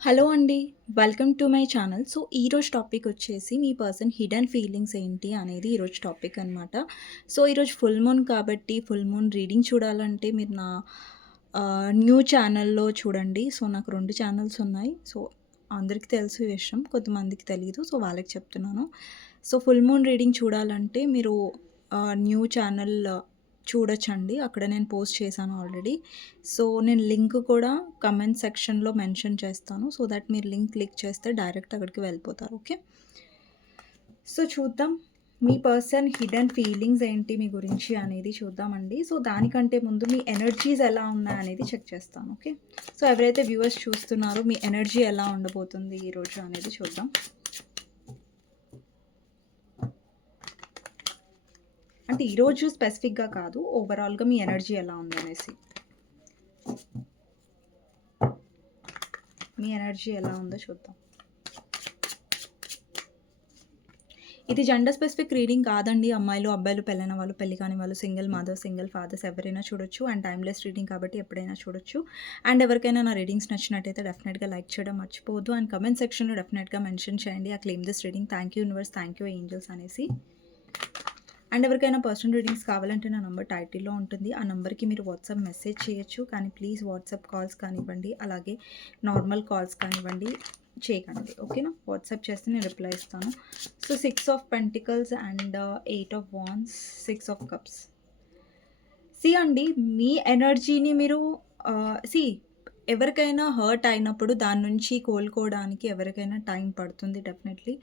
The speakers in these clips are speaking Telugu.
హలో అండి. Welcome to my channel. So, ఈరోజు టాపిక్ వచ్చేసి మీ పర్సన్ హిడెన్ ఫీలింగ్స్ ఏంటి అనేది ఈరోజు టాపిక్ అనమాట. సో, ఈరోజు ఫుల్ మూన్ కాబట్టి ఫుల్ మూన్ రీడింగ్ చూడాలంటే మీరు నా న్యూ ఛానల్‌లో చూడండి. సో, నాకు రెండు ఛానల్స్ ఉన్నాయి. సో, అందరికి తెలుసు విషయం. కొంతమందికి తెలియదు సో, వాళ్ళకి చెప్తున్నాను. సో, ఫుల్ మూన్ రీడింగ్ చూడాలంటే మీరు న్యూ ఛానల్ చూడొచ్చండి. అక్కడ నేను పోస్ట్ చేశాను ఆల్రెడీ. సో, నేను లింక్ కూడా కమెంట్ సెక్షన్‌లో మెన్షన్ చేస్తాను. సో దట్ మీరు లింక్ క్లిక్ చేస్తే డైరెక్ట్ అక్కడికి వెళ్ళిపోతారు. ఓకే. సో, చూద్దాం. మీ పర్సన్ హిడెన్ ఫీలింగ్స్ ఏంటి మీ గురించి అనేది చూద్దామండి. సో, దానికంటే ముందు మీ ఎనర్జీస్ ఎలా ఉన్నాయనేది చెక్ చేస్తాను. ఓకే. సో, ఎవరైతే వ్యూవర్స్ చూస్తున్నారో మీ ఎనర్జీ ఎలా ఉండబోతుంది ఈరోజు అనేది చూద్దాం. అంటే ఈరోజు స్పెసిఫిక్‌గా కాదు. ఓవరాల్‌గా మీ ఎనర్జీ ఎలా ఉందనేసి. మీ ఎనర్జీ ఎలా ఉందో చూద్దాం. ఇది జెండర్ స్పెసిఫిక్ రీడింగ్ కాదండి. అమ్మాయిలు, అబ్బాయిలు, పెళ్ళైన వాళ్ళు, పెళ్ళి కాని వాళ్ళు, సింగిల్ మదర్, సింగిల్ ఫాదర్స్ ఎవరైనా చూడొచ్చు. అండ్ టైమ్‌లెస్ రీడింగ్ కాబట్టి ఎప్పుడైనా చూడొచ్చు. అండ్ ఎవరికైనా నా రీడింగ్స్ నచ్చినట్టయితే డెఫినెట్‌గా లైక్ చేయడం మర్చిపోవద్దు. అండ్ కమెంట్ సెక్షన్‌లో డెఫినెట్‌గా మెన్షన్ చేయండి. ఆ claim this reading. Thank you universe, thank you angels అనేసి. అండ్ ఎవరికైనా పర్సనల్ రీడింగ్స్ కావాలంటే నా నెంబర్ టైటిల్‌లో ఉంటుంది. ఆ నెంబర్కి మీరు వాట్సాప్ మెసేజ్ చేయొచ్చు. కానీ ప్లీజ్ వాట్సాప్ కాల్స్ కానివ్వండి, అలాగే నార్మల్ కాల్స్ కానివ్వండి చేయకండి. ఓకేనా. వాట్సాప్ చేస్తే నేను రిప్లై ఇస్తాను. So, six of pentacles and eight of wands six of cups. See అండి మీ ఎనర్జీని మీరు సి ఎవరికైనా హర్ట్ అయినప్పుడు దాని నుంచి కోలుకోవడానికి ఎవరికైనా టైం పడుతుంది డెఫినెట్‌లీ.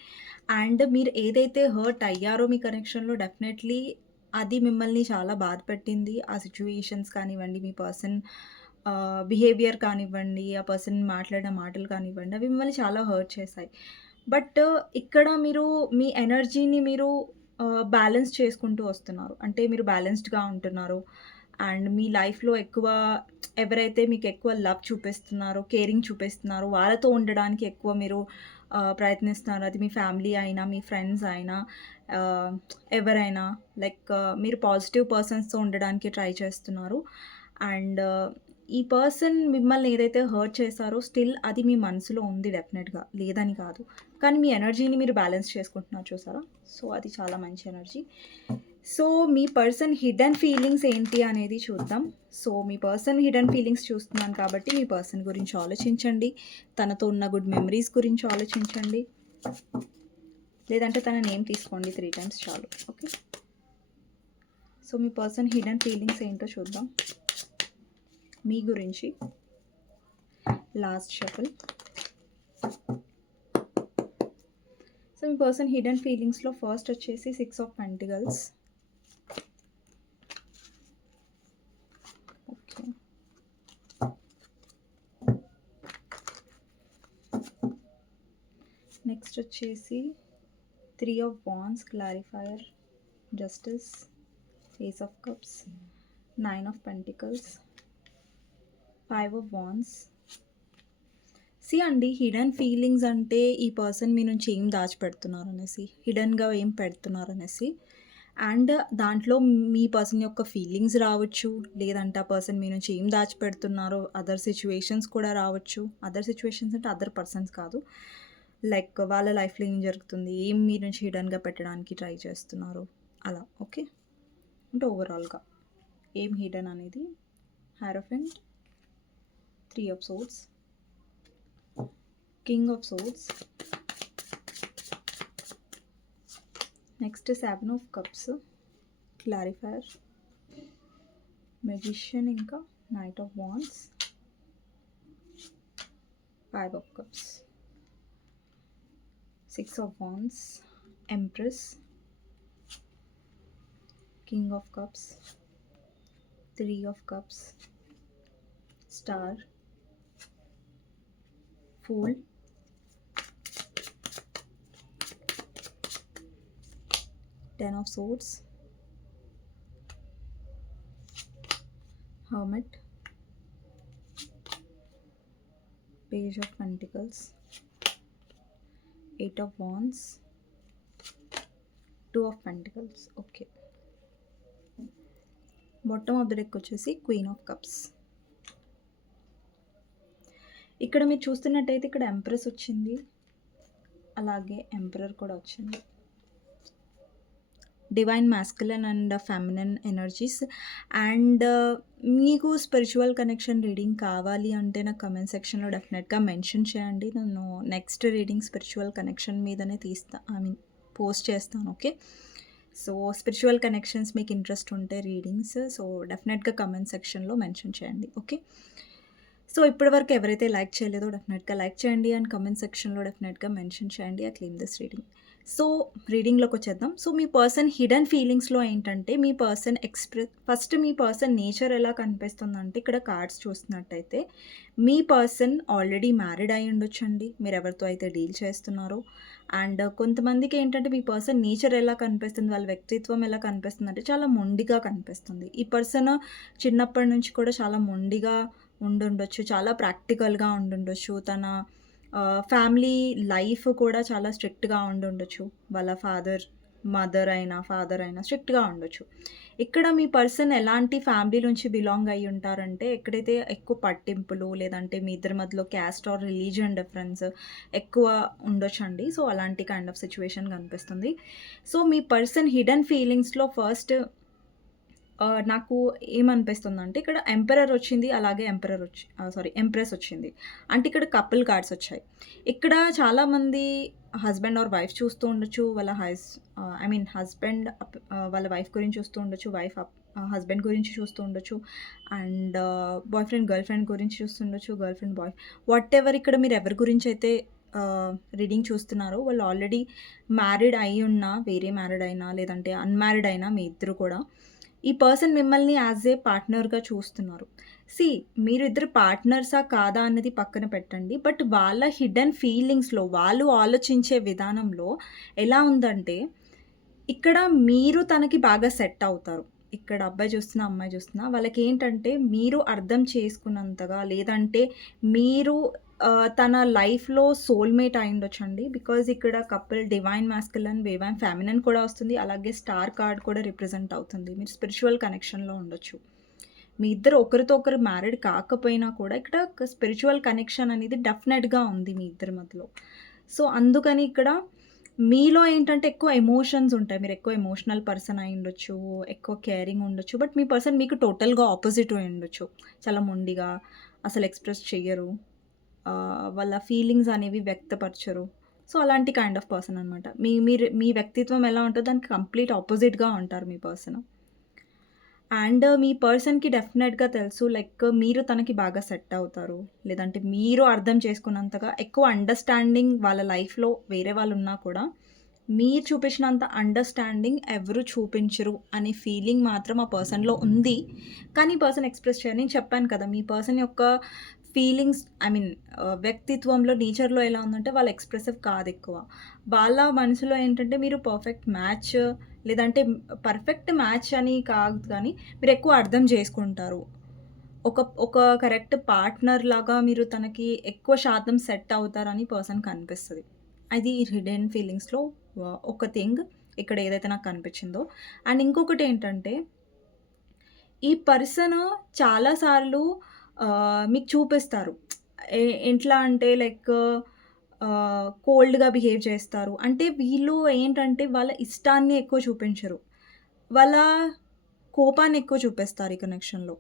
అండ్ మీరు ఏదైతే హర్ట్ అయ్యారో మీ కనెక్షన్‌లో డెఫినెట్‌లీ అది మిమ్మల్ని చాలా బాధపెట్టింది. ఆ సిచ్యువేషన్స్ కానివ్వండి, మీ పర్సన్ బిహేవియర్ కానివ్వండి, ఆ పర్సన్ మాట్లాడిన మాటలు కానివ్వండి, అవి మిమ్మల్ని చాలా హర్ట్ చేశాయి. బట్ ఇక్కడ మీరు మీ ఎనర్జీని మీరు బ్యాలెన్స్ చేసుకుంటూ వస్తున్నారు. అంటే మీరు బ్యాలెన్స్డ్‌గా ఉంటున్నారు. అండ్ మీ లైఫ్‌లో ఎక్కువ ఎవరైతే మీకు ఎక్కువ లవ్ చూపిస్తున్నారో, కేరింగ్ చూపిస్తున్నారో వాళ్ళతో ఉండడానికి ఎక్కువ మీరు ప్రయత్నిస్తున్నారు. అది మీ ఫ్యామిలీ అయినా, మీ ఫ్రెండ్స్ అయినా ఎవరైనా లైక్ మీరు పాజిటివ్ పర్సన్స్‌తో ఉండడానికి ట్రై చేస్తున్నారు. అండ్ ఈ పర్సన్ మిమ్మల్ని ఏదైతే హర్ట్ చేశారో స్టిల్ అది మీ మనసులో ఉంది డెఫినెట్‌గా. లేదని కాదు. కానీ మీ ఎనర్జీని మీరు బ్యాలెన్స్ చేసుకుంటున్నారు చూసారా? సో, అది చాలా మంచి ఎనర్జీ. సో, మీ పర్సన్ హిడెన్ ఫీలింగ్స్ ఏంటి అనేది చూద్దాం. సో, మీ పర్సన్ హిడెన్ ఫీలింగ్స్ చూస్తున్నాను కాబట్టి మీ పర్సన్ గురించి ఆలోచించండి. తనతో ఉన్న గుడ్ మెమరీస్ గురించి ఆలోచించండి. లేదంటే తన నేమ్ తీసుకోండి త్రీ టైమ్స్ చాలు. ఓకే. సో, మీ పర్సన్ హిడెన్ ఫీలింగ్స్ ఏంటో చూద్దాం. మీ గురించి. లాస్ట్ షఫల్ సో, మీ పర్సన్ హిడెన్ ఫీలింగ్స్‌లో ఫస్ట్ వచ్చేసి six of pentacles. Okay. Next వచ్చేసి three of wands, clarifier, justice, face of cups, nine of pentacles, five of wands. See అండి హిడెన్ ఫీలింగ్స్ అంటే ఈ పర్సన్ మీ నుంచి ఏం దాచిపెడుతున్నారనేసి. హిడెన్‌గా ఏం పెడుతున్నారనేసి. అండ్ దాంట్లో మీ పర్సన్ యొక్క ఫీలింగ్స్ రావచ్చు. లేదంటే ఆ పర్సన్ మీ నుంచి ఏం దాచిపెడుతున్నారో అదర్ సిచ్యువేషన్స్ కూడా రావచ్చు. అదర్ సిచ్యువేషన్స్ అంటే అదర్ పర్సన్స్ కాదు. లైక్ వాళ్ళ లైఫ్‌లో ఏం జరుగుతుంది? ఏం మీ నుంచి హిడెన్‌గా పెట్టడానికి ట్రై చేస్తున్నారు? అలా. ఓకే. అంటే ఓవరాల్‌గా ఏం హిడన్ అనేది hierophant, 3 of swords king of swords next seven of cups, clarifier magician ఇంకా knight of wands five of cups, Six of Wands, Empress, King of Cups, Three of Cups, Star, Fool, Ten of Swords, Hermit, Page of Pentacles. 8 of wands, 2 of pentacles. Okay. Bottom of the deck వచ్చేసి క్వీన్ ఆఫ్ కప్స్. ఇక్కడ మీరు చూస్తున్నట్టయితే ఇక్కడ ఎంప్రెస్ వచ్చింది. అలాగే ఎంప్రర్ కూడా వచ్చింది. Divine masculine and feminine energies and మీకు స్పిరిచువల్ కనెక్షన్ రీడింగ్ కావాలి అంటే నాకు కమెంట్ సెక్షన్‌లో డెఫినెట్‌గా మెన్షన్ చేయండి. నేను నెక్స్ట్ రీడింగ్ స్పిరిచువల్ కనెక్షన్ మీదనే తీస్తా ఐ మీన్ పోస్ట్ చేస్తాను. ఓకే. సో, స్పిరిచువల్ కనెక్షన్స్ మీకు ఇంట్రెస్ట్ ఉంటే రీడింగ్స్ సో, డెఫినెట్‌గా కమెంట్ సెక్షన్‌లో మెన్షన్ చేయండి. ఓకే. సో, ఇప్పటి వరకు ఎవరైతే లైక్ చేయలేదో డెఫినెట్‌గా లైక్ చేయండి అండ్ కమెంట్ సెక్షన్‌లో డెఫినెట్‌గా మెన్షన్ చేయండి. I claim this reading. So, రీడింగ్‌లోకొచ్చేద్దాం. So, మీ పర్సన్ హిడెన్ ఫీలింగ్స్‌లో ఏంటంటే మీ పర్సన్ ఎక్స్ప్రెస్ ఫస్ట్ మీ పర్సన్ నేచర్ ఎలా కనిపిస్తుందంటే ఇక్కడ కార్డ్స్ చూస్తున్నట్టయితే మీ పర్సన్ ఆల్రెడీ మ్యారీడ్ అయి ఉండొచ్చండి. మీరు ఎవరితో అయితే డీల్ చేస్తున్నారో అండ్ కొంతమందికి ఏంటంటే మీ పర్సన్ నేచర్ ఎలా కనిపిస్తుంది, వాళ్ళ వ్యక్తిత్వం ఎలా కనిపిస్తుంది అంటే చాలా మొండిగా కనిపిస్తుంది. ఈ పర్సన్ చిన్నప్పటి నుంచి కూడా చాలా మొండిగా ఉండుండొచ్చు. చాలా ప్రాక్టికల్‌గా ఉండుండొచ్చు. తన ఫ్యామిలీ లైఫ్ కూడా చాలా స్ట్రిక్ట్‌గా ఉండుండొచ్చు. వాళ్ళ ఫాదర్, మదర్ అయినా, ఫాదర్ అయినా స్ట్రిక్ట్‌గా ఉండొచ్చు. ఇక్కడ మీ పర్సన్ ఎలాంటి ఫ్యామిలీ నుంచి బిలాంగ్ అయ్యి ఉంటారంటే ఎక్కడైతే ఎక్కువ పట్టింపులు లేదంటే మీ ఇద్దరి మధ్యలో క్యాస్ట్ ఆర్ రిలీజియన్ డిఫరెన్స్ ఎక్కువ ఉండొచ్చండి. సో, అలాంటి కైండ్ ఆఫ్ సిచ్యువేషన్ కనిపిస్తుంది. సో, మీ పర్సన్ హిడెన్ ఫీలింగ్స్‌లో ఫస్ట్ నాకు ఏమనిపిస్తుందంటే ఇక్కడ ఎంపరర్ వచ్చింది. అలాగే ఎంపరర్ వచ్చి సారీ ఎంప్రెస్ వచ్చింది. అంటే ఇక్కడ కపుల్ కార్డ్స్ వచ్చాయి. ఇక్కడ చాలామంది హస్బెండ్ ఆర్ వైఫ్ చూస్తూ ఉండొచ్చు. వాళ్ళ హస్ ఐ మీన్ హస్బెండ్ అప్ వాళ్ళ వైఫ్ గురించి చూస్తూ ఉండొచ్చు. వైఫ్ అప్ హస్బెండ్ గురించి చూస్తూ ఉండొచ్చు. And boyfriend, girlfriend గురించి చూస్తుండొచ్చు. Girlfriend, boy whatever ఇక్కడ మీరు ఎవరి గురించి అయితే రీడింగ్ చూస్తున్నారో వాళ్ళు ఆల్రెడీ మ్యారీడ్ అయ్యున్నా, వేరే మ్యారీడ్ అయినా లేదంటే అన్‌మ్యారీడ్ అయినా మీ ఇద్దరు కూడా ఈ పర్సన్ మిమ్మల్ని యాజ్ ఏ పార్ట్నర్‌గా చూస్తున్నారు. సీ మీరిద్దరు పార్ట్నర్సా కాదా అన్నది పక్కన పెట్టండి. బట్ వాళ్ళ హిడెన్ ఫీలింగ్స్‌లో వాళ్ళు ఆలోచించే విధానంలో ఎలా ఉందంటే ఇక్కడ మీరు తనకి బాగా సెట్ అవుతారు. ఇక్కడ అబ్బాయి చూస్తున్నా, అమ్మాయి చూస్తున్నా వాళ్ళకి ఏంటంటే మీరు అర్థం చేసుకున్నంతగా లేదంటే మీరు తన లైఫ్‌లో సోల్‌మేట్ అయ్యుండొచ్చండి. బికాజ్ ఇక్కడ couple divine masculine divine feminine కూడా వస్తుంది. అలాగే స్టార్ కార్డ్ కూడా రిప్రజెంట్ అవుతుంది. మీరు స్పిరిచువల్ కనెక్షన్‌లో ఉండొచ్చు. మీ ఇద్దరు ఒకరితో ఒకరు మ్యారీడ్ కాకపోయినా కూడా ఇక్కడ స్పిరిచువల్ కనెక్షన్ అనేది డెఫినెట్‌గా ఉంది మీ ఇద్దరి మధ్యలో. సో, అందుకని ఇక్కడ మీలో ఏంటంటే ఎక్కువ ఎమోషన్స్ ఉంటాయి. మీరు ఎక్కువ ఎమోషనల్ పర్సన్ అయ్యుండొచ్చు. ఎక్కువ కేరింగ్ ఉండొచ్చు. బట్ మీ పర్సన్ మీకు టోటల్‌గా ఆపోజిట్ అయ్యుండొచ్చు. చాలా మొండిగా అసలు ఎక్స్‌ప్రెస్ చెయ్యరు. వాళ్ళ ఫీలింగ్స్ అనేవి వ్యక్తపరచరు. సో, అలాంటి కైండ్ ఆఫ్ పర్సన్ అనమాట. మీ మీరు మీ వ్యక్తిత్వం ఎలా ఉంటుందో దానికి కంప్లీట్ ఆపోజిట్‌గా ఉంటారు మీ పర్సన్. అండ్ uh, మీ పర్సన్‌కి డెఫినెట్‌గా తెలుసు లైక్ uh, మీరు తనకి బాగా సెట్ అవుతారు. లేదంటే మీరు అర్థం చేసుకున్నంతగా ఎక్కువ అండర్‌స్టాండింగ్ వాళ్ళ లైఫ్‌లో వేరే వాళ్ళు ఉన్నా కూడా మీరు చూపించినంత అండర్‌స్టాండింగ్ ఎవరు చూపించరు అనే ఫీలింగ్ మాత్రం ఆ పర్సన్‌లో ఉంది. కానీ పర్సన్ ఎక్స్‌ప్రెస్ చేయని చెప్పాను కదా! మీ పర్సన్ యొక్క ఫీలింగ్స్ ఐ మీన్ వ్యక్తిత్వంలో నేచర్‌లో ఎలా ఉందంటే వాళ్ళు ఎక్స్‌ప్రెసివ్ కాదెక్కువ. వాళ్ళ మనసులో ఏంటంటే మీరు పర్ఫెక్ట్ మ్యాచ్ లేదంటే పర్ఫెక్ట్ మ్యాచ్ అని కాదు కానీ మీరు ఎక్కువ అర్థం చేసుకుంటారు. ఒక ఒక కరెక్ట్ పార్ట్నర్ లాగా మీరు తనకి ఎక్కువ శాతం సెట్ అవుతారని పర్సన్‌కి కనిపిస్తుంది అది హిడెన్ ఫీలింగ్స్‌లో ఒక థింగ్ ఇక్కడ ఏదైతే నాకు కనిపించిందో. అండ్ ఇంకొకటి ఏంటంటే ఈ పర్సన్ చాలాసార్లు మీకు చూపిస్తారు. ఎట్లా అంటే లైక్ కోల్డ్‌గా బిహేవ్ చేస్తారు. అంటే వీళ్ళు ఏంటంటే వాళ్ళ ఇష్టాన్ని ఎక్కువ చూపించరు. వాళ్ళ కోపాన్ని ఎక్కువ చూపిస్తారు ఈ కనెక్షన్‌లో.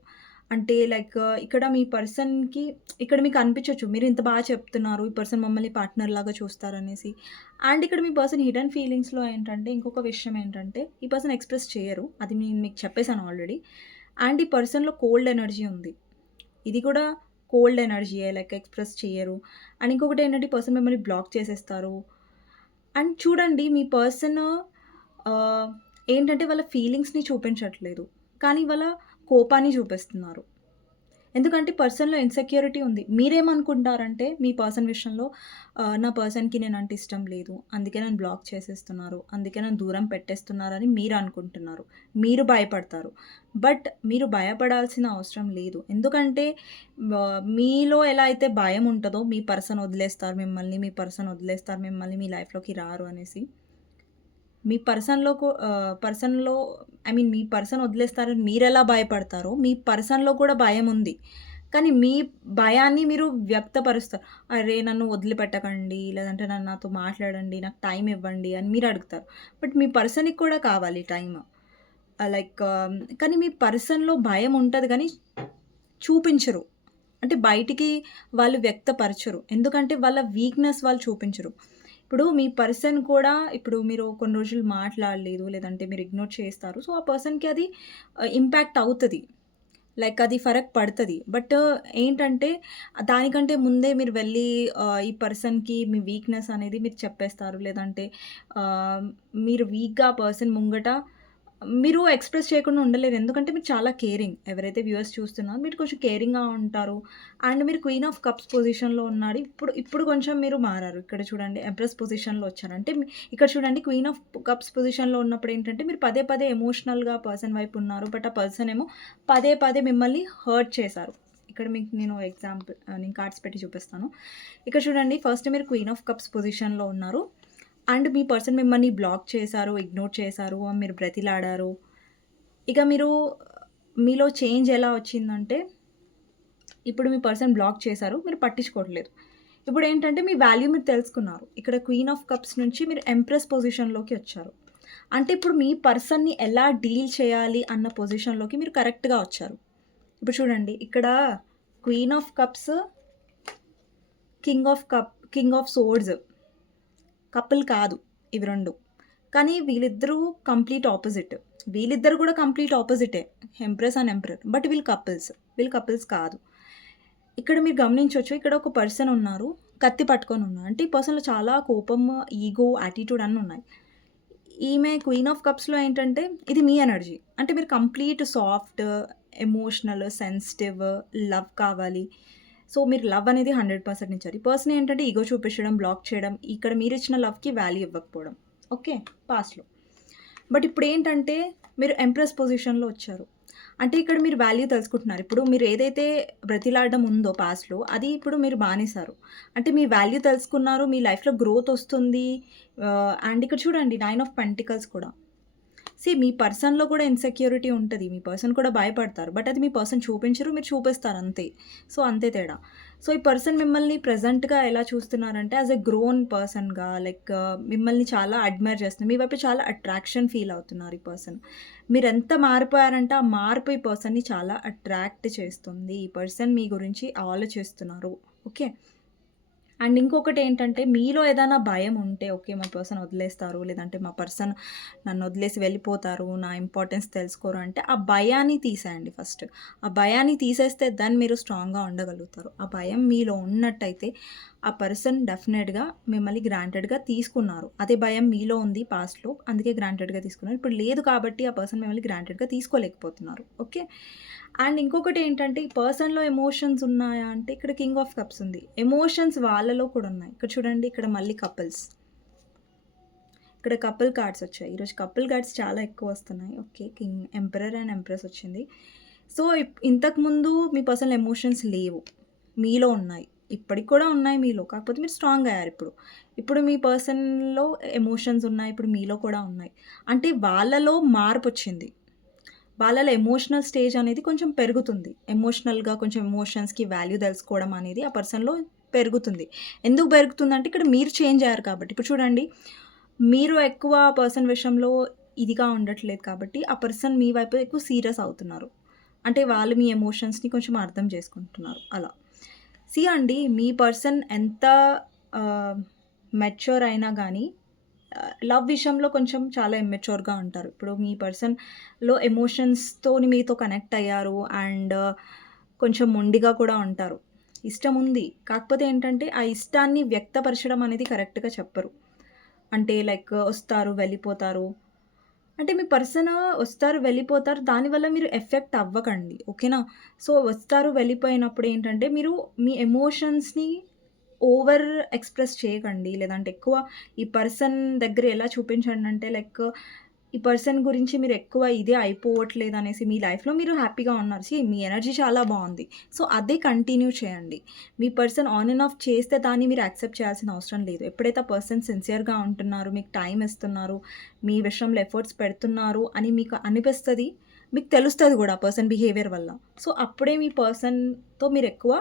అంటే లైక్ ఇక్కడ మీ పర్సన్‌కి ఇక్కడ మీకు అనిపించవచ్చు మీరు ఇంత బాగా చెప్తున్నారు. ఈ పర్సన్ మమ్మల్ని పార్ట్నర్ లాగా చూస్తారనేసి. అండ్ ఇక్కడ మీ పర్సన్ హిడెన్ ఫీలింగ్స్‌లో ఏంటంటే ఇంకొక విషయం ఏంటంటే ఈ పర్సన్ ఎక్స్‌ప్రెస్ చేయరు. అది నేను మీకు చెప్పేసాను ఆల్రెడీ. అండ్ ఈ పర్సన్‌లో కోల్డ్ ఎనర్జీ ఉంది. ఇది కూడా కోల్డ్ ఎనర్జీయే లైక్ ఎక్స్‌ప్రెస్ చేయరు అండ్ ఇంకొకటి ఏంటంటే పర్సన్ మిమ్మల్ని బ్లాక్ చేసేస్తారు. అండ్ చూడండి మీ పర్సన్ ఏంటంటే వాళ్ళ ఫీలింగ్స్‌ని చూపించట్లేదు. కానీ వాళ్ళ కోపాన్ని చూపిస్తున్నారు. ఎందుకంటే పర్సన్‌లో ఇన్‌సెక్యూరిటీ ఉంది. మీరేమనుకుంటారంటే మీ పర్సన్ విషయంలో నా పర్సన్‌కి నేను అంటే ఇష్టం లేదు. అందుకే నన్ను బ్లాక్ చేసేస్తున్నారు. అందుకే నన్ను దూరం పెట్టేస్తున్నారని మీరు అనుకుంటున్నారు. మీరు భయపడతారు. బట్ మీరు భయపడాల్సిన అవసరం లేదు. ఎందుకంటే మీలో ఎలా అయితే భయం ఉంటుందో మీ పర్సన్ వదిలేస్తారు మిమ్మల్ని, మీ పర్సన్ వదిలేస్తారు మిమ్మల్ని, మీ లైఫ్‌లోకి రారు అనేసి. మీ పర్సన్‌లో పర్సన్‌లో ఐ మీన్ మీ పర్సన్ వదిలేస్తారని మీరెలా భయపడతారో మీ పర్సన్‌లో కూడా భయం ఉంది. కానీ మీ భయాన్ని మీరు వ్యక్తపరుస్తారు. "అరే! నన్ను వదిలిపెట్టకండి. లేదంటే నన్ను నాతో మాట్లాడండి. నాకు టైం ఇవ్వండి" అని మీరు అడుగుతారు. బట్ మీ పర్సన్‌కి కూడా కావాలి టైం లైక్ కానీ మీ పర్సన్‌లో భయం ఉంటుంది కానీ చూపించరు. అంటే బయటికి వాళ్ళు వ్యక్తపరచరు. ఎందుకంటే వాళ్ళ వీక్‌నెస్ వాళ్ళు చూపించరు. ఇప్పుడు మీ పర్సన్ కూడా ఇప్పుడు మీరు కొన్ని రోజులు మాట్లాడలేదు. లేదంటే మీరు ఇగ్నోర్ చేస్తారు. సో, ఆ పర్సన్‌కి అది ఇంపాక్ట్ అవుతుంది లైక్ అది ఫరక్ పడుతుంది బట్ ఏంటంటే దానికంటే ముందే మీరు వెళ్ళి ఈ పర్సన్‌కి మీ వీక్‌నెస్ అనేది మీరు చెప్పేస్తారు. లేదంటే మీరు వీక్‌గా ఆ పర్సన్ ముంగట మీరు ఎక్స్‌ప్రెస్ చేయకుండా ఉండలేరు. ఎందుకంటే మీరు చాలా కేరింగ్. ఎవరైతే వ్యూవర్స్ చూస్తున్నారో మీరు కొంచెం కేరింగ్‌గా ఉంటారు. అండ్ మీరు క్వీన్ ఆఫ్ కప్స్ పొజిషన్‌లో ఉన్నారు. ఇప్పుడు ఇప్పుడు కొంచెం మీరు మారారు. ఇక్కడ చూడండి ఎంప్రెస్ పొజిషన్‌లో వచ్చారు. అంటే ఇక్కడ చూడండి క్వీన్ ఆఫ్ కప్స్ పొజిషన్‌లో ఉన్నప్పుడు ఏంటంటే మీరు పదే పదే ఎమోషనల్‌గా పర్సన్ వైపు ఉన్నారు. బట్ ఆ పర్సన్ ఏమో పదే పదే మిమ్మల్ని హర్ట్ చేశారు. ఇక్కడ మీకు నేను ఎగ్జాంపుల్ నేను కార్డ్స్ పెట్టి చూపిస్తాను. ఇక్కడ చూడండి ఫస్ట్ మీరు క్వీన్ ఆఫ్ కప్స్ పొజిషన్‌లో ఉన్నారు. అండ్ మీ పర్సన్ మిమ్మల్ని బ్లాక్ చేశారు, ఇగ్నోర్ చేశారు, మీరు బ్రతిలాడారు. ఇక మీరు మీలో చేంజ్ ఎలా వచ్చిందంటే ఇప్పుడు మీ పర్సన్ బ్లాక్ చేశారు. మీరు పట్టించుకోవట్లేదు. ఇప్పుడు ఏంటంటే మీ వాల్యూ మీరు తెలుసుకున్నారు. ఇక్కడ క్వీన్ ఆఫ్ కప్స్ నుంచి మీరు ఎంప్రెస్ పొజిషన్‌లోకి వచ్చారు. అంటే ఇప్పుడు మీ పర్సన్‌ని ఎలా డీల్ చేయాలి అన్న పొజిషన్‌లోకి మీరు కరెక్ట్‌గా వచ్చారు. ఇప్పుడు చూడండి ఇక్కడ queen of cups king of cup king of swords couple కాదు ఇవి రెండు కానీ వీళ్ళిద్దరూ కంప్లీట్ ఆపోజిట్. వీళ్ళిద్దరు కూడా కంప్లీట్ ఆపోజిటే. ఎంప్రెస్ అండ్ ఎంప్రర్ బట్ వీళ్ళు కపుల్స్. వీళ్ళు కపుల్స్ కాదు. ఇక్కడ మీరు గమనించవచ్చు ఇక్కడ ఒక పర్సన్ ఉన్నారు. కత్తి పట్టుకొని ఉన్నారు. అంటే ఈ పర్సన్‌లో చాలా కోపం, ఈగో, యాటిట్యూడ్ అన్నీ ఉన్నాయి. ఈమె క్వీన్ ఆఫ్ కప్స్‌లో ఏంటంటే ఇది మీ ఎనర్జీ. అంటే మీరు complete soft, emotional, sensitive, love కావాలి. సో, మీరు లవ్ అనేది 100% ఇచ్చారు. ఈ పర్సన్ ఏంటంటే ఈగో చూపించడం, బ్లాక్ చేయడం, ఇక్కడ మీరు ఇచ్చిన లవ్‌కి వాల్యూ ఇవ్వకపోవడం. ఓకే. పాస్ట్‌లో. బట్ ఇప్పుడు ఏంటంటే మీరు ఎంప్రెస్ పొజిషన్‌లో వచ్చారు. అంటే ఇక్కడ మీరు వాల్యూ తెలుసుకుంటున్నారు. ఇప్పుడు మీరు ఏదైతే బ్రతిలాడడం ఉందో పాస్ట్‌లో అది ఇప్పుడు మీరు మానేశారు. అంటే మీ వాల్యూ తెలుసుకున్నారు. మీ లైఫ్‌లో గ్రోత్ వస్తుంది. Uh, అండ్ ఇక్కడ చూడండి నైన్ ఆఫ్ పెంటికల్స్ కూడా. సీ మీ పర్సన్‌లో కూడా ఇన్‌సెక్యూరిటీ ఉంటుంది మీ పర్సన్ కూడా భయపడతారు. బట్ అది మీ పర్సన్ చూపించరు. మీరు చూపిస్తారు అంతే. సో, అంతే తేడా. సో, ఈ పర్సన్ మిమ్మల్ని ప్రెజెంట్‌గా ఎలా చూస్తున్నారంటే యాజ్ ఎ గ్రోన్ పర్సన్‌గా లైక్ మిమ్మల్ని చాలా అడ్మైర్ చేస్తున్నారు. మీ వైపు చాలా అట్రాక్షన్ ఫీల్ అవుతున్నారు ఈ పర్సన్. మీరు ఎంత మారిపోయారంటే ఆ మార్పు ఈ పర్సన్‌ని చాలా అట్రాక్ట్ చేస్తుంది. ఈ పర్సన్ మీ గురించి ఆలోచిస్తున్నారు. ఓకే. అండ్ ఇంకొకటి ఏంటంటే మీలో ఏదైనా భయం ఉంటే ఓకే మా పర్సన్ వదిలేస్తారు. లేదంటే మా పర్సన్ నన్ను వదిలేసి వెళ్ళిపోతారు. నా ఇంపార్టెన్స్ తెలుసుకోరు అంటే ఆ భయాన్ని తీసేయండి ఫస్ట్. ఆ భయాన్ని తీసేస్తే దాన్ని మీరు స్ట్రాంగ్‌గా ఉండగలుగుతారు. ఆ భయం మీలో ఉన్నట్టయితే ఆ పర్సన్ డెఫినెట్‌గా మిమ్మల్ని గ్రాంటెడ్‌గా తీసుకున్నారు. అదే భయం మీలో ఉంది పాస్ట్‌లో. అందుకే గ్రాంటెడ్‌గా తీసుకున్నారు. ఇప్పుడు లేదు కాబట్టి ఆ పర్సన్ మిమ్మల్ని గ్రాంటెడ్‌గా తీసుకోలేకపోతున్నారు. ఓకే. అండ్ ఇంకొకటి ఏంటంటే ఈ పర్సన్‌లో ఎమోషన్స్ ఉన్నాయా అంటే ఇక్కడ కింగ్ ఆఫ్ కప్స్ ఉంది. ఎమోషన్స్ వాళ్ళ వాళ్ళలో కూడా ఉన్నాయి. ఇక్కడ చూడండి ఇక్కడ మళ్ళీ కపుల్స్. ఇక్కడ కపుల్ కార్డ్స్ వచ్చాయి. ఈరోజు కపుల్ కార్డ్స్ చాలా ఎక్కువ వస్తున్నాయి. Okay. King emperor and empress వచ్చింది. సో, ఇంతకుముందు మీ పర్సనల్ ఎమోషన్స్ లేవు. మీలో ఉన్నాయి. ఇప్పటికి కూడా ఉన్నాయి మీలో. కాకపోతే మీరు స్ట్రాంగ్ అయ్యారు ఇప్పుడు. ఇప్పుడు మీ పర్సన్‌లో ఎమోషన్స్ ఉన్నాయి. ఇప్పుడు మీలో కూడా ఉన్నాయి. అంటే వాళ్ళలో మార్పు వచ్చింది వాళ్ళలో ఎమోషనల్ స్టేజ్ అనేది కొంచెం పెరుగుతుంది. ఎమోషనల్‌గా కొంచెం ఎమోషన్స్‌కి వాల్యూ తెలుసుకోవడం అనేది ఆ పర్సన్‌లో పెరుగుతుంది. ఎందుకు పెరుగుతుందంటే ఇక్కడ మీరు చేంజ్ అయ్యారు కాబట్టి. ఇప్పుడు చూడండి మీరు ఎక్కువ పర్సన్ విషయంలో ఇదిగా ఉండట్లేదు కాబట్టి ఆ పర్సన్ మీ వైపు ఎక్కువ సీరియస్ అవుతున్నారు. అంటే వాళ్ళు మీ ఎమోషన్స్‌ని కొంచెం అర్థం చేసుకుంటున్నారు అలా. సి అండి మీ పర్సన్ ఎంత మెచ్యూర్ అయినా కానీ లవ్ విషయంలో కొంచెం చాలా ఇమ్మెచ్యూర్‌గా ఉంటారు. ఇప్పుడు మీ పర్సన్‌లో ఎమోషన్స్తో మీతో కనెక్ట్ అయ్యారు. అండ్ కొంచెం మొండిగా కూడా ఉంటారు. ఇష్టం ఉంది. కాకపోతే ఏంటంటే ఆ ఇష్టాన్ని వ్యక్తపరచడం అనేది కరెక్ట్‌గా చెప్పరు. అంటే లైక్ వస్తారు, వెళ్ళిపోతారు. అంటే మీ పర్సన్ వస్తారు, వెళ్ళిపోతారు. దానివల్ల మీరు ఎఫెక్ట్ అవ్వకండి. ఓకేనా. సో, వస్తారు, వెళ్ళిపోయినప్పుడు ఏంటంటే మీరు మీ ఎమోషన్స్‌ని ఓవర్ ఎక్స్‌ప్రెస్ చేయకండి. లేదంటే ఎక్కువ ఈ పర్సన్ దగ్గర ఎలా చూపించండి అంటే లైక్ ఈ పర్సన్ గురించి మీరు ఎక్కువ ఇదే అయిపోవట్లేదు అనేసి మీ లైఫ్‌లో మీరు హ్యాపీగా ఉన్నారు. సీ మీ ఎనర్జీ చాలా బాగుంది సో, అదే కంటిన్యూ చేయండి. మీ పర్సన్ ఆన్ అండ్ ఆఫ్ చేస్తే దాన్ని మీరు యాక్సెప్ట్ చేయాల్సిన అవసరం లేదు. ఎప్పుడైతే ఆ పర్సన్ సిన్సియర్‌గా ఉంటున్నారు, మీకు టైం ఇస్తున్నారు, మీ విషయంలో ఎఫర్ట్స్ పెడుతున్నారు అని మీకు అనిపిస్తుంది మీకు తెలుస్తుంది కూడా ఆ పర్సన్ బిహేవియర్ వల్ల సో అప్పుడే మీ పర్సన్తో మీరు ఎక్కువ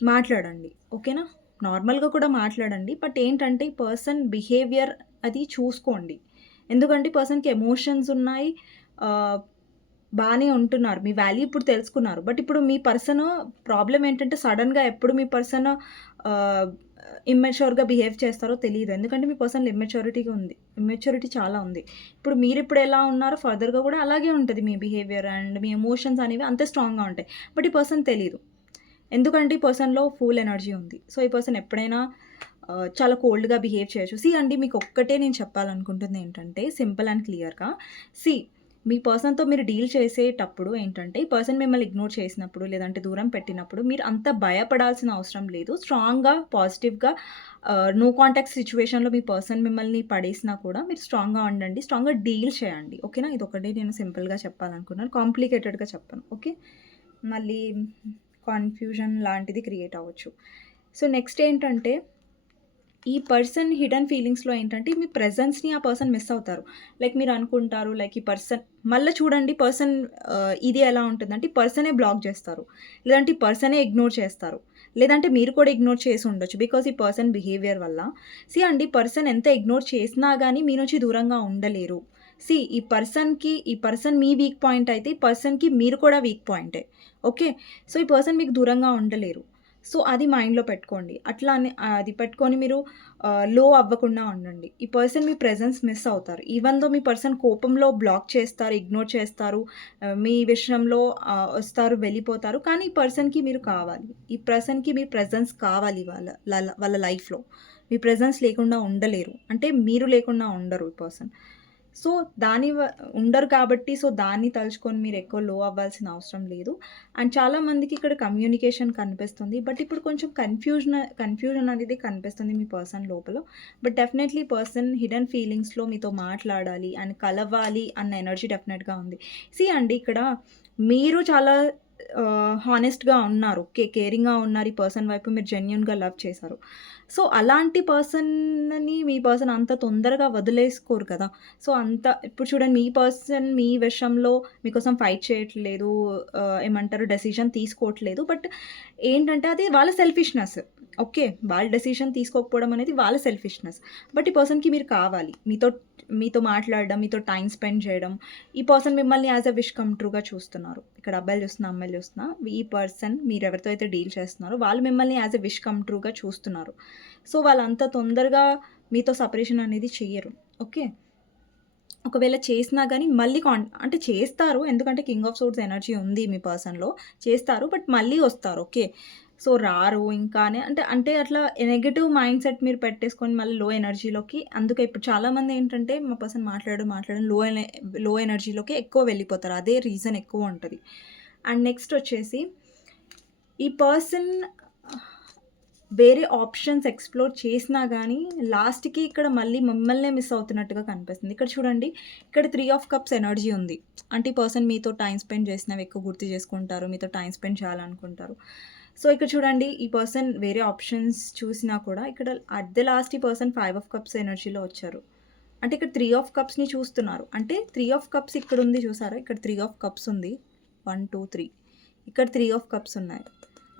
మాట్లాడండి ఓకేనా నార్మల్గా కూడా మాట్లాడండి బట్ ఏంటంటే పర్సన్ బిహేవియర్ అది చూసుకోండి ఎందుకంటే పర్సన్కి ఎమోషన్స్ ఉన్నాయి. బాగానే ఉంటున్నారు. మీ వాల్యూ ఇప్పుడు తెలుసుకున్నారు. బట్ ఇప్పుడు మీ పర్సన్ ప్రాబ్లం ఏంటంటే సడన్గా ఎప్పుడు మీ పర్సన్ ఇమ్మెచ్యూర్గా బిహేవ్ చేస్తారో తెలియదు ఎందుకంటే మీ పర్సన్ ఇమ్మెచ్యూరిటీగా ఉంది. ఇమ్మెచ్యూరిటీ చాలా ఉంది. ఇప్పుడు మీరు ఇప్పుడు ఎలా ఉన్నారో ఫర్దర్గా కూడా అలాగే ఉంటుంది మీ బిహేవియర్ అండ్ మీ ఎమోషన్స్ అనేవి అంతే స్ట్రాంగ్గా ఉంటాయి. బట్ ఈ పర్సన్ తెలియదు ఎందుకంటే ఈ పర్సన్లో ఫుల్ ఎనర్జీ ఉంది. సో ఈ పర్సన్ ఎప్పుడైనా చాలా కోల్డ్గా బిహేవ్ చేయొచ్చు. సి అండి మీకు ఒక్కటే నేను చెప్పాలనుకుంటుంది ఏంటంటే సింపుల్ అండ్ క్లియర్గా. సి మీ పర్సన్తో మీరు డీల్ చేసేటప్పుడు ఏంటంటే ఈ పర్సన్ మిమ్మల్ని ఇగ్నోర్ చేసినప్పుడు లేదంటే దూరం పెట్టినప్పుడు మీరు అంత భయపడాల్సిన అవసరం లేదు. స్ట్రాంగ్గా పాజిటివ్గా నో కాంటాక్ట్ సిచ్యువేషన్లో మీ పర్సన్ మిమ్మల్ని పడేసినా కూడా మీరు స్ట్రాంగ్గా ఉండండి స్ట్రాంగ్గా డీల్ చేయండి. ఓకేనా? ఇది ఒకటి నేను సింపుల్గా చెప్పాలనుకున్నాను. కాంప్లికేటెడ్గా చెప్పాను. ఓకే? మళ్ళీ కన్ఫ్యూజన్ లాంటిది క్రియేట్ అవ్వచ్చు. సో నెక్స్ట్ ఏంటంటే ఈ పర్సన్ హిడెన్ ఫీలింగ్స్లో ఏంటంటే మీ ప్రెజెన్స్ని ఆ పర్సన్ మిస్ అవుతారు. లైక్ మీరు అనుకుంటారు లైక్ ఈ పర్సన్ మళ్ళీ చూడండి పర్సన్ ఇది ఎలా ఉంటుందంటే పర్సనే బ్లాక్ చేస్తారు. లేదంటే ఈ పర్సనే ఇగ్నోర్ చేస్తారు. లేదంటే మీరు కూడా ఇగ్నోర్ చేసి ఉండొచ్చు బికాస్ ఈ పర్సన్ బిహేవియర్ వల్ల. సి అండి పర్సన్ ఎంత ఇగ్నోర్ చేసినా కానీ మీ నుంచి దూరంగా ఉండలేరు. సి ఈ పర్సన్కి ఈ పర్సన్ మీ వీక్ పాయింట్ అయితే ఈ పర్సన్కి మీరు కూడా వీక్ పాయింటే ఓకే సో ఈ పర్సన్ మీకు దూరంగా ఉండలేరు. సో అది మైండ్లో పెట్టుకోండి. అట్లా అని అది పెట్టుకొని మీరు లో అవ్వకుండా ఉండండి. ఈ పర్సన్ మీ ప్రెజెన్స్ మిస్ అవుతారు. ఈవెన్ దో మీ పర్సన్ కోపంలో బ్లాక్ చేస్తారు ఇగ్నోర్ చేస్తారు మీ విషయంలో వస్తారు వెళ్ళిపోతారు. కానీ ఈ పర్సన్కి మీరు కావాలి. ఈ పర్సన్కి మీ ప్రెజెన్స్ కావాలి వాళ్ళ వాళ్ళ- వాళ్ళ లైఫ్లో. మీ ప్రెజెన్స్ లేకుండా ఉండలేరు. అంటే మీరు లేకుండా ఉండరు ఈ పర్సన్. సో దాని వ- ఉండరు కాబట్టి సో దాన్ని తలుచుకొని మీరు ఎక్కువ లో అవ్వాల్సిన అవసరం లేదు. అండ్ చాలా మందికి ఇక్కడ కమ్యూనికేషన్ కనిపిస్తుంది. బట్ ఇప్పుడు కొంచెం కన్ఫ్యూజన్ కన్ఫ్యూజన్ అనేది కనిపిస్తుంది మీ పర్సన్ లోపల. బట్ డెఫినెట్లీ పర్సన్ హిడెన్ ఫీలింగ్స్లో మీతో మాట్లాడాలి అండ్ కలవాలి అన్న ఎనర్జీ డెఫినెట్గా ఉంది. సి అండి ఇక్కడ మీరు చాలా హానెస్ట్గా ఉన్నారు. కే కేరింగ్గా ఉన్నారు. ఈ పర్సన్ వైపు మీరు జెన్యున్గా లవ్ చేశారు. సో అలాంటి పర్సన్ని మీ పర్సన్ అంత తొందరగా వదిలేసుకోరు కదా. సో అంత ఇప్పుడు చూడండి మీ పర్సన్ మీ విషయంలో మీకోసం ఫైట్ చేయట్లేదు ఏమంటారు డెసిషన్ తీసుకోవట్లేదు. బట్ ఏంటంటే అది వాళ్ళ సెల్ఫిష్నెస్ ఓకే వాళ్ళ డెసిషన్ తీసుకోకపోవడం అనేది వాళ్ళ సెల్ఫిష్నెస్ బట్ ఈ పర్సన్కి మీరు కావాలి. మీతో మీతో మాట్లాడడం మీతో టైం స్పెండ్ చేయడం ఈ పర్సన్ మిమ్మల్ని యాజ్ అ విష్ కమ్ ట్రూగా చూస్తున్నారు. ఇక్కడ అబ్బాయిలు చూస్తున్నా అమ్మాయిలు చూస్తున్నా ఈ పర్సన్ మీరు ఎవరితో అయితే డీల్ చేస్తున్నారో వాళ్ళు మిమ్మల్ని యాజ్ అ విష్ కమ్ ట్రూగా చూస్తున్నారు. సో వాళ్ళంత తొందరగా మీతో సపరేషన్ అనేది చెయ్యరు ఓకే? ఒకవేళ చేసినా కానీ మళ్ళీ కాన్ అంటే చేస్తారు. ఎందుకంటే కింగ్ ఆఫ్ సోర్స్ ఎనర్జీ ఉంది మీ పర్సన్లో చేస్తారు బట్ మళ్ళీ వస్తారు. ఓకే? సో రారు ఇంకానే. అంటే అంటే అట్లా నెగటివ్ మైండ్ సెట్ మీరు పెట్టేసుకొని మళ్ళీ లో ఎనర్జీలోకి అందుకే ఇప్పుడు చాలామంది ఏంటంటే మా పర్సన్ మాట్లాడు మాట్లాడడం లో లో ఎనర్జీలోకి ఎక్కువ వెళ్ళిపోతారు. అదే రీజన్ ఎక్కువ ఉంటుంది. అండ్ నెక్స్ట్ వచ్చేసి ఈ పర్సన్ వేరే ఆప్షన్స్ ఎక్స్ప్లోర్ చేసినా కానీ లాస్ట్కి ఇక్కడ మళ్ళీ మిమ్మల్నే మిస్ అవుతున్నట్టుగా కనిపిస్తుంది. ఇక్కడ చూడండి ఇక్కడ త్రీ ఆఫ్ కప్స్ ఎనర్జీ ఉంది. అంటే ఈ పర్సన్ మీతో టైం స్పెండ్ చేసినవి ఎక్కువ గుర్తు చేసుకుంటారు మీతో టైం స్పెండ్ చేయాలనుకుంటారు. సో ఇక్కడ చూడండి ఈ పర్సన్ వేరే ఆప్షన్స్ చూసినా కూడా ఇక్కడ అట్ ద లాస్ట్ ఈ పర్సన్ ఫైవ్ ఆఫ్ కప్స్ ఎనర్జీలో వచ్చారు. అంటే ఇక్కడ త్రీ ఆఫ్ కప్స్ని చూస్తున్నారు. అంటే త్రీ ఆఫ్ కప్స్ ఇక్కడ ఉంది చూసారా? ఇక్కడ త్రీ ఆఫ్ కప్స్ ఉంది. వన్ టూ త్రీ ఇక్కడ త్రీ ఆఫ్ కప్స్ ఉన్నాయి.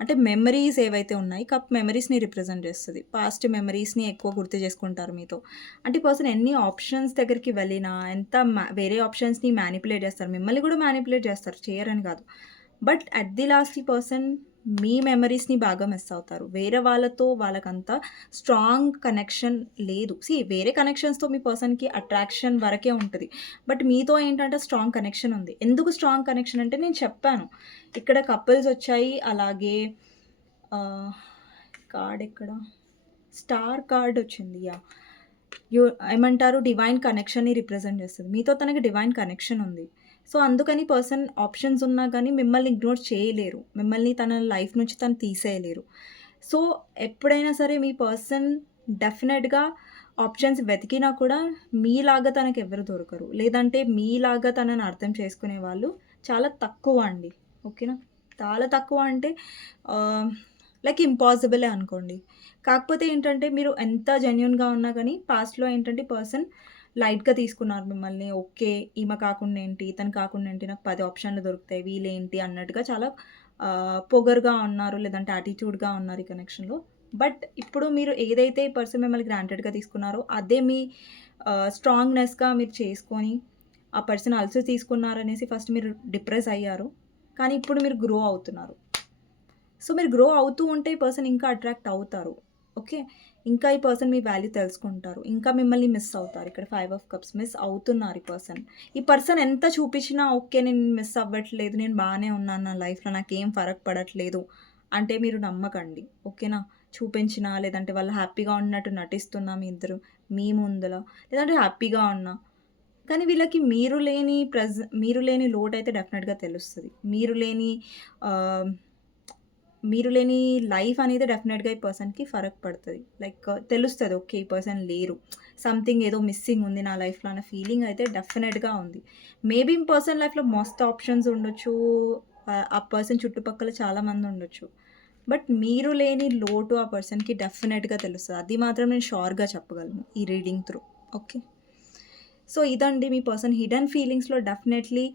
అంటే మెమరీస్ ఏవైతే ఉన్నాయి కప్ మెమరీస్ని రిప్రజెంట్ చేస్తుంది. పాస్ట్ మెమరీస్ని ఎక్కువ గుర్తు చేసుకుంటారు మీతో. అంటే పర్సన్ ఎన్ని ఆప్షన్స్ దగ్గరికి వెళ్ళినా ఎంత వేరే ఆప్షన్స్ని మ్యానిపులేట్ చేస్తారు మిమ్మల్ని కూడా మ్యానిపులేట్ చేస్తారు చేయరని కాదు. బట్ అట్ ది లాస్ట్ ఈ పర్సన్ మీ మెమరీస్ని బాగా మిస్ అవుతారు. వేరే వాళ్ళతో వాళ్ళకంత స్ట్రాంగ్ కనెక్షన్ లేదు. సి వేరే కనెక్షన్స్తో మీ పర్సన్కి అట్రాక్షన్ వరకే ఉంటుంది. బట్ మీతో ఏంటంటే స్ట్రాంగ్ కనెక్షన్ ఉంది. ఎందుకు స్ట్రాంగ్ కనెక్షన్ అంటే నేను చెప్పాను. ఇక్కడ కపుల్స్ వచ్చాయి. అలాగే కార్డ్ ఎక్కడ? స్టార్ కార్డ్ వచ్చింది. యా యూ ఏమంటారు డివైన్ కనెక్షన్ని రిప్రజెంట్ చేస్తుంది. మీతో తనకి డివైన్ కనెక్షన్ ఉంది. సో అందుకని పర్సన్ ఆప్షన్స్ ఉన్నా కానీ మిమ్మల్ని ఇగ్నోర్ చేయలేరు. మిమ్మల్ని తన లైఫ్ నుంచి తను తీసేయలేరు. సో ఎప్పుడైనా సరే మీ పర్సన్ డెఫినెట్గా ఆప్షన్స్ వెతికినా కూడా మీలాగా తనకు ఎవరు దొరకరు. లేదంటే మీలాగా తనని అర్థం చేసుకునే వాళ్ళు చాలా తక్కువ అండి. ఓకేనా? చాలా తక్కువ అంటే లైక్ ఇంపాసిబులే అనుకోండి కాకపోతే ఏంటంటే మీరు ఎంత జెన్యున్గా ఉన్నా కానీ పాస్ట్లో ఏంటంటే పర్సన్ లైట్‌గా తీసుకున్నారు మిమ్మల్ని. ఓకే. ఈమె కాకుండా ఏంటి? ఇతను కాకుండా ఏంటి? నాకు పది ఆప్షన్‌లు దొరుకుతాయి. వీళ్ళేంటి అన్నట్టుగా చాలా పొగరుగా ఉన్నారు. లేదంటే యాటిట్యూడ్‌గా ఉన్నారు ఈ కనెక్షన్‌లో. బట్ ఇప్పుడు మీరు ఏదైతే పర్సన్ మిమ్మల్ని గ్రాంటెడ్‌గా తీసుకున్నారో అదే మీ స్ట్రాంగ్‌నెస్‌గా మీరు చేసుకొని ఆ పర్సన్ అలసి తీసుకున్నారనేసి ఫస్ట్ మీరు డిప్రెస్ అయ్యారు. కానీ ఇప్పుడు మీరు గ్రో అవుతున్నారు. సో, మీరు గ్రో అవుతూ ఉంటే ఈ పర్సన్ ఇంకా అట్రాక్ట్ అవుతారు. ఓకే. ఇంకా ఈ పర్సన్ మీ వాల్యూ తెలుసుకుంటారు. ఇంకా మిమ్మల్ని మిస్ అవుతారు. ఇక్కడ ఫైవ్ ఆఫ్ కప్స్ మిస్ అవుతున్నారు ఈ పర్సన్. ఈ పర్సన్ ఎంత చూపించినా ఓకే. నేను మిస్ అవ్వట్లేదు. నేను బాగానే ఉన్నాను నా లైఫ్‌లో నాకేం ఫరక్ పడట్లేదు అంటే మీరు నమ్మకండి. ఓకేనా. చూపించినా లేదంటే వాళ్ళు హ్యాపీగా ఉన్నట్టు నటిస్తున్నా మీ ఇద్దరు మీ ముందల లేదంటే హ్యాపీగా ఉన్నా కానీ వీళ్ళకి మీరు లేని ప్రజ మీరు లేని లోటైతే డెఫినెట్‌గా తెలుస్తుంది మీరు లేని మీరు లేని లైఫ్ అనేది డెఫినెట్‌గా ఈ పర్సన్‌కి ఫరక్ పడుతుంది లైక్ తెలుస్తుంది ఓకే. ఈ పర్సన్ లేరు. సంథింగ్ ఏదో మిస్సింగ్ ఉంది నా లైఫ్‌లో అన్న ఫీలింగ్ అయితే డెఫినెట్‌గా ఉంది. మేబీ పర్సన్ లైఫ్‌లో మస్తు ఆప్షన్స్ ఉండొచ్చు. ఆ పర్సన్ చుట్టుపక్కల చాలామంది ఉండొచ్చు. బట్ మీరు లేని లోటు ఆ పర్సన్‌కి డెఫినెట్‌గా తెలుస్తుంది అది మాత్రం నేను షోర్గా చెప్పగలను ఈ రీడింగ్ త్రూ. ఓకే. సో, ఇదండి మీ పర్సన్ హిడెన్ ఫీలింగ్స్‌లో డెఫినెట్‌లీ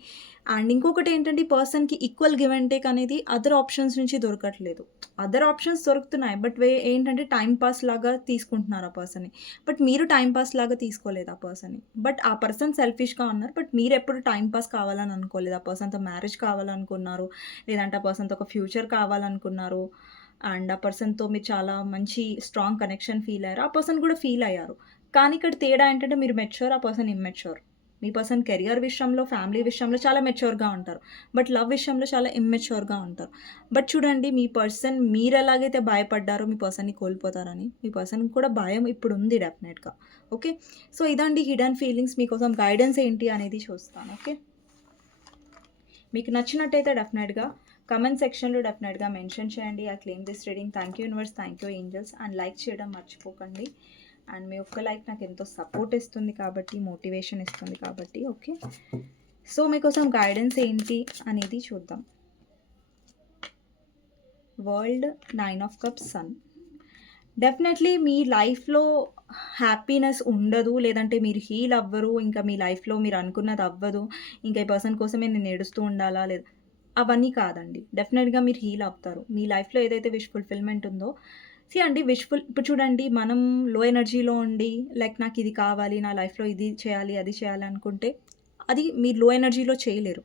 అండ్ ఇంకొకటి ఏంటంటే పర్సన్‌కి ఈక్వల్ గివ్ అండ్ టేక్ అనేది అదర్ ఆప్షన్స్ నుంచి దొరకట్లేదు. అదర్ ఆప్షన్స్ దొరుకుతున్నాయి. బట్ వే ఏంటంటే టైం పాస్ లాగా తీసుకుంటున్నారు ఆ పర్సన్‌ని. బట్ మీరు టైం పాస్ లాగా తీసుకోలేదు ఆ పర్సన్‌ని. బట్ ఆ పర్సన్ సెల్ఫిష్‌గా ఉన్నారు. బట్ మీరెప్పుడు టైం పాస్ కావాలని అనుకోలేదు. ఆ పర్సన్‌తో మ్యారేజ్ కావాలనుకున్నారు. లేదంటే ఆ పర్సన్‌తో ఒక ఫ్యూచర్ కావాలనుకున్నారు. అండ్ ఆ పర్సన్‌తో మీరు చాలా మంచి స్ట్రాంగ్ కనెక్షన్ ఫీల్ అయ్యారు. ఆ పర్సన్ కూడా ఫీల్ అయ్యారు. కానీ ఇక్కడ తేడా ఏంటంటే మీరు మెచ్యూర్. ఆ పర్సన్ ఇమ్మెచ్యూర్. మీ పర్సన్ కెరియర్ విషయంలో, ఫ్యామిలీ విషయంలో చాలా మెచ్యూర్‌గా ఉంటారు. బట్ లవ్ విషయంలో చాలా ఇమ్మెచ్యూర్‌గా ఉంటారు. బట్ చూడండి మీ పర్సన్ మీరు ఎలాగైతే భయపడ్డారో మీ పర్సన్‌ని కోల్పోతారని, మీ పర్సన్ కూడా భయం ఇప్పుడు ఉంది డెఫినెట్‌గా. ఓకే. సో, ఇదండి హిడెన్ ఫీలింగ్స్ మీకోసం గైడెన్స్ ఏంటి అనేది చూస్తాను. ఓకే. మీకు నచ్చినట్టయితే డెఫినెట్‌గా కమెంట్ సెక్షన్‌లో డెఫినెట్‌గా మెన్షన్ చేయండి. ఆ claim this reading. Thank you universe. Thank you angels and like చేయడం మర్చిపోకండి. అండ్ మీ ఒక్క లైక్ నాకు ఎంతో సపోర్ట్ ఇస్తుంది కాబట్టి, మోటివేషన్ ఇస్తుంది కాబట్టి ఓకే. సో, మీకోసం గైడెన్స్ ఏంటి అనేది చూద్దాం. World, nine of cups, sun. Definitely మీ లైఫ్‌లో హ్యాపీనెస్ ఉండదు. లేదంటే మీరు హీల్ అవ్వరు. ఇంకా మీ లైఫ్‌లో మీరు అనుకున్నది అవ్వదు. ఇంకా ఈ పర్సన్ కోసమే నేను ఏడుస్తూ ఉండాలా లేదా అవన్నీ కాదండి. డెఫినెట్‌గా మీరు హీల్ అవుతారు. మీ లైఫ్‌లో ఏదైతే విష్ ఫుల్‌ఫిల్‌మెంట్ ఉందో సీ అండి విష్ఫుల్ ఇప్పుడు చూడండి మనం లో ఎనర్జీలో ఉండి లైక్ నాకు ఇది కావాలి. నా లైఫ్‌లో ఇది చేయాలి, అది చేయాలి అనుకుంటే అది మీరు లో ఎనర్జీలో చేయలేరు.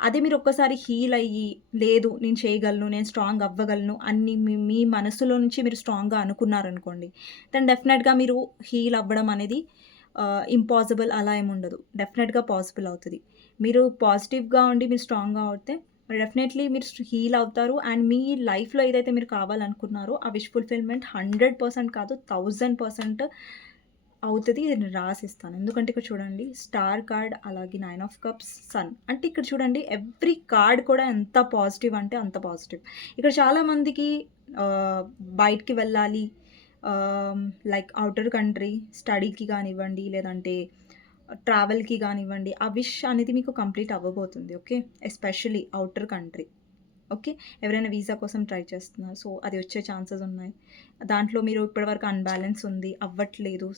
అదే మీరు ఒక్కసారి హీల్ అయ్యి లేదు నేను చేయగలను. నేను స్ట్రాంగ్ అవ్వగలను అన్ని మీ మీ మనసులో నుంచి మీరు స్ట్రాంగ్‌గా అనుకున్నారనుకోండి. దెన్ డెఫినెట్‌గా మీరు హీల్ అవ్వడం అనేది ఇంపాసిబుల్ అలా ఏమి ఉండదు. డెఫినెట్‌గా పాసిబుల్ అవుతుంది మీరు పాజిటివ్‌గా ఉండి మీరు స్ట్రాంగ్‌గా అవుతే డెఫినెట్‌లీ మీరు హీల్ అవుతారు. అండ్ మీ లైఫ్‌లో ఏదైతే మీరు కావాలనుకున్నారో ఆ విష్ ఫుల్‌ఫిల్‌మెంట్ 100% కాదు థౌజండ్ పర్సెంట్ అవుతుంది ఇది నేను రాసిస్తాను. ఎందుకంటే ఇక్కడ చూడండి స్టార్ కార్డ్ అలాగే నైన్ ఆఫ్ కప్స్, సన్. అంటే ఇక్కడ చూడండి ఎవ్రీ కార్డ్ కూడా ఎంత పాజిటివ్ అంటే అంత పాజిటివ్. ఇక్కడ చాలామందికి బయటికి వెళ్ళాలి. లైక్ అవుటర్ కంట్రీ స్టడీకి కానివ్వండి, లేదంటే ట్రావెల్‌కి కానివ్వండి, ఆ విష్ అనేది మీకు కంప్లీట్ అవ్వబోతుంది. Okay. Especially outer country. Okay. ఎవరైనా వీసా కోసం ట్రై చేస్తున్నారు. సో, అది వచ్చే ఛాన్సెస్ ఉన్నాయి. దాంట్లో మీరు ఇప్పటివరకు అన్బ్యాలెన్స్ ఉంది. అవ్వట్లేదు.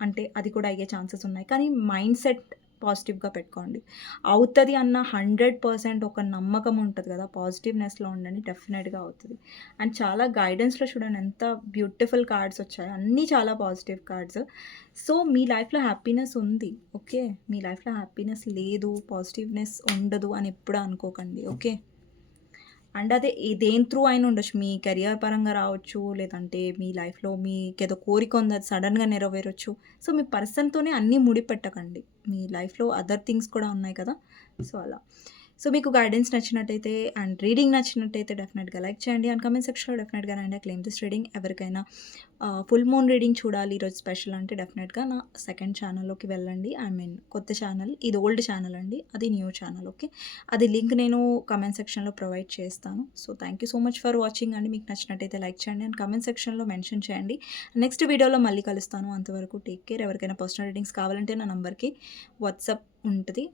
అంటే అది కూడా అయ్యే ఛాన్సెస్ ఉన్నాయి. కానీ మైండ్ సెట్ పాజిటివ్‌గా పెట్టుకోండి. అవుతుంది అన్న 100% ఒక నమ్మకం ఉంటుంది కదా! పాజిటివ్‌నెస్‌లో ఉండండి. డెఫినెట్‌గా అవుతుంది అండ్ చాలా గైడెన్స్‌లో చూడండి ఎంత బ్యూటిఫుల్ కార్డ్స్ వచ్చాయి అన్నీ చాలా పాజిటివ్ కార్డ్స్. సో, మీ లైఫ్‌లో హ్యాపీనెస్ ఉంది. ఓకే. మీ లైఫ్‌లో హ్యాపీనెస్ లేదు, పాజిటివ్‌నెస్ ఉండదు అని ఎప్పుడు అనుకోకండి. ఓకే. అండ్ అదే దేని త్రూ అయిన ఉండొచ్చు. మీ కెరియర్ పరంగా రావచ్చు. లేదంటే మీ లైఫ్‌లో మీకేదో కోరిక ఉంది. అది సడన్గా నెరవేరొచ్చు. సో, మీ పర్సన్‌తోనే అన్నీ ముడిపెట్టకండి. మీ లైఫ్‌లో అదర్ థింగ్స్ కూడా ఉన్నాయి కదా! సో, అలా. సో, మీకు గైడెన్స్ నచ్చినట్టయితే అండ్ రీడింగ్ నచ్చినట్టయితే డెఫినెట్‌గా లైక్ చేయండి. అండ్ కమెంట్ సెక్షన్‌లో డెఫినెట్‌గా రండి క్లెయిమ్ దిస్ రీడింగ్. ఎవరికైనా ఫుల్ మూన్ రీడింగ్ చూడాలి ఈరోజు స్పెషల్ అంటే డెఫినెట్‌గా నా సెకండ్ ఛానల్‌లోకి వెళ్ళండి. ఐ మీన్ కొత్త ఛానల్. ఇది ఓల్డ్ ఛానల్ అండి. అది న్యూ ఛానల్. ఓకే. అది లింక్ నేను కమెంట్ సెక్షన్‌లో ప్రొవైడ్ చేస్తాను. So, thank you so much for watching అండి. మీకు నచ్చినట్టయితే లైక్ చేయండి. అండ్ కమెంట్ సెక్షన్‌లో మెన్షన్ చేయండి. నెక్స్ట్ వీడియోలో మళ్ళీ కలుస్తాను. అంతవరకు టేక్ కేర్. ఎవరికైనా పర్సనల్ రీడింగ్స్ కావాలంటే నా నంబర్‌కి వాట్సాప్ ఉంటుంది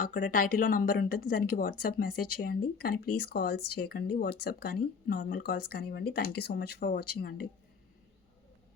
అక్కడ టైటిల్‌లో నంబర్ ఉంటుంది దానికి వాట్సాప్ మెసేజ్ చేయండి. కానీ ప్లీజ్ కాల్స్ చేయకండి. వాట్సాప్ కానీ, నార్మల్ కాల్స్ కానివ్వండి. Thank you so much for watching అండి.